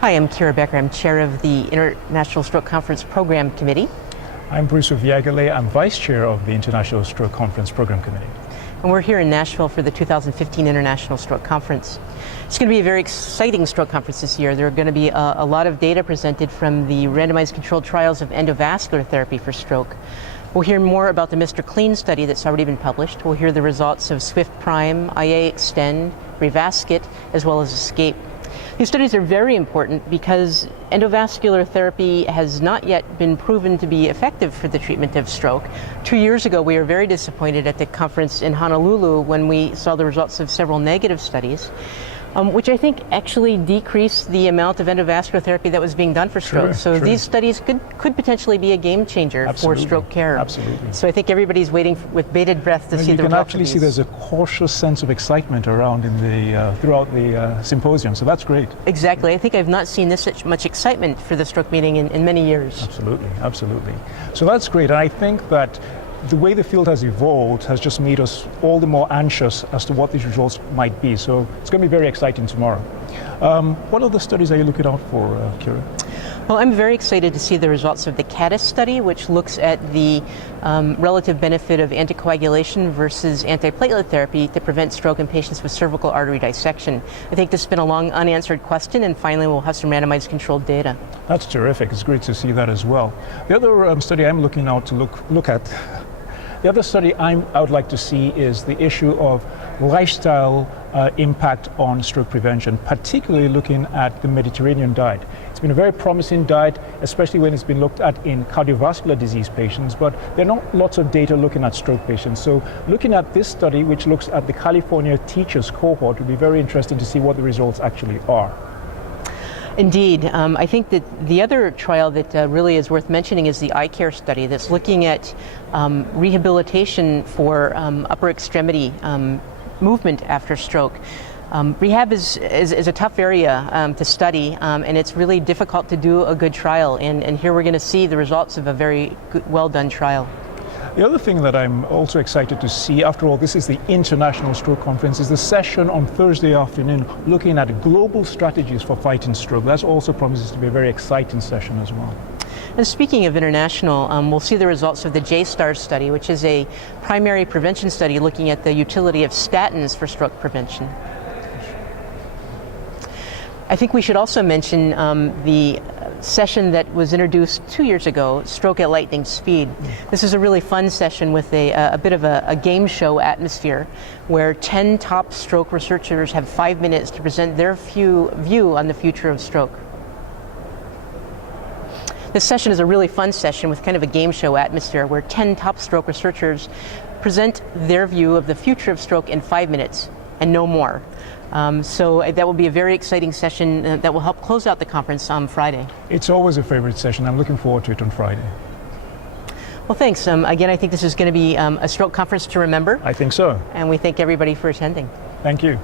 Hi, I'm Kyra Becker. I'm chair of the International Stroke Conference Program Committee. I'm Ovbiagele. I'm vice chair of the International Stroke Conference Program Committee. And we're here in Nashville for the 2015 International Stroke Conference. It's going to be a very exciting stroke conference this year. There are going to be a lot of data presented from the randomized controlled trials of endovascular therapy for stroke. We'll hear more about the Mr. Clean study that's already been published. We'll hear the results of SWIFT Prime, IA Extend, Revasc-IT, as well as ESCAPE. These studies are very important because endovascular therapy has not yet been proven to be effective for the treatment of stroke. 2 years ago, we were very disappointed at the conference in Honolulu when we saw the results of several negative studies, which I think actually decreased the amount of endovascular therapy that was being done for stroke. These studies could potentially be a game changer for stroke care. Absolutely. So I think everybody's waiting with bated breath to see the results. You can actually see there's a cautious sense of excitement around in the throughout the symposium, so that's great. Exactly. I think I've not seen this much excitement for the stroke meeting in many years. Absolutely, absolutely. So that's great, and I think that the way the field has evolved has just made us all the more anxious as to what these results might be. So it's going to be very exciting tomorrow. What other studies are you looking out for, Kyra? Well, I'm very excited to see the results of the CADIS study, which looks at the relative benefit of anticoagulation versus antiplatelet therapy to prevent stroke in patients with cervical artery dissection. I think this has been a long unanswered question, and finally we'll have some randomized controlled data. That's terrific. It's great to see that as well. The other study I'm looking out to look at, the other study I would like to see is the issue of lifestyle impact on stroke prevention, particularly looking at the Mediterranean diet. It's been a very promising diet, especially when it's been looked at in cardiovascular disease patients, but there are not lots of data looking at stroke patients. So looking at this study, which looks at the California teachers cohort, would be very interesting to see what the results actually are. Indeed. I think that the other trial that really is worth mentioning is the iCare study that's looking at rehabilitation for upper extremity movement after stroke. Rehab is a tough area to study, and it's really difficult to do a good trial. And here we're going to see the results of a very well done trial. The other thing that I'm also excited to see, after all, this is the International Stroke Conference, is the session on Thursday afternoon looking at global strategies for fighting stroke. That also promises to be a very exciting session as well. And speaking of international, we'll see the results of the J-STAR study, which is a primary prevention study looking at the utility of statins for stroke prevention. I think we should also mention the session that was introduced 2 years ago, Stroke at Lightning Speed. This is a really fun session with a bit of a game show atmosphere where 10 top stroke researchers have 5 minutes to present their view on the future of stroke. This session is a really fun session with kind of a game show atmosphere where 10 top stroke researchers present their view of the future of stroke in 5 minutes and no more. So that will be a very exciting session that will help close out the conference on Friday. It's always a favorite session. I'm looking forward to it on Friday. Well, thanks. Again, I think this is going to be a stroke conference to remember. I think so. And we thank everybody for attending. Thank you.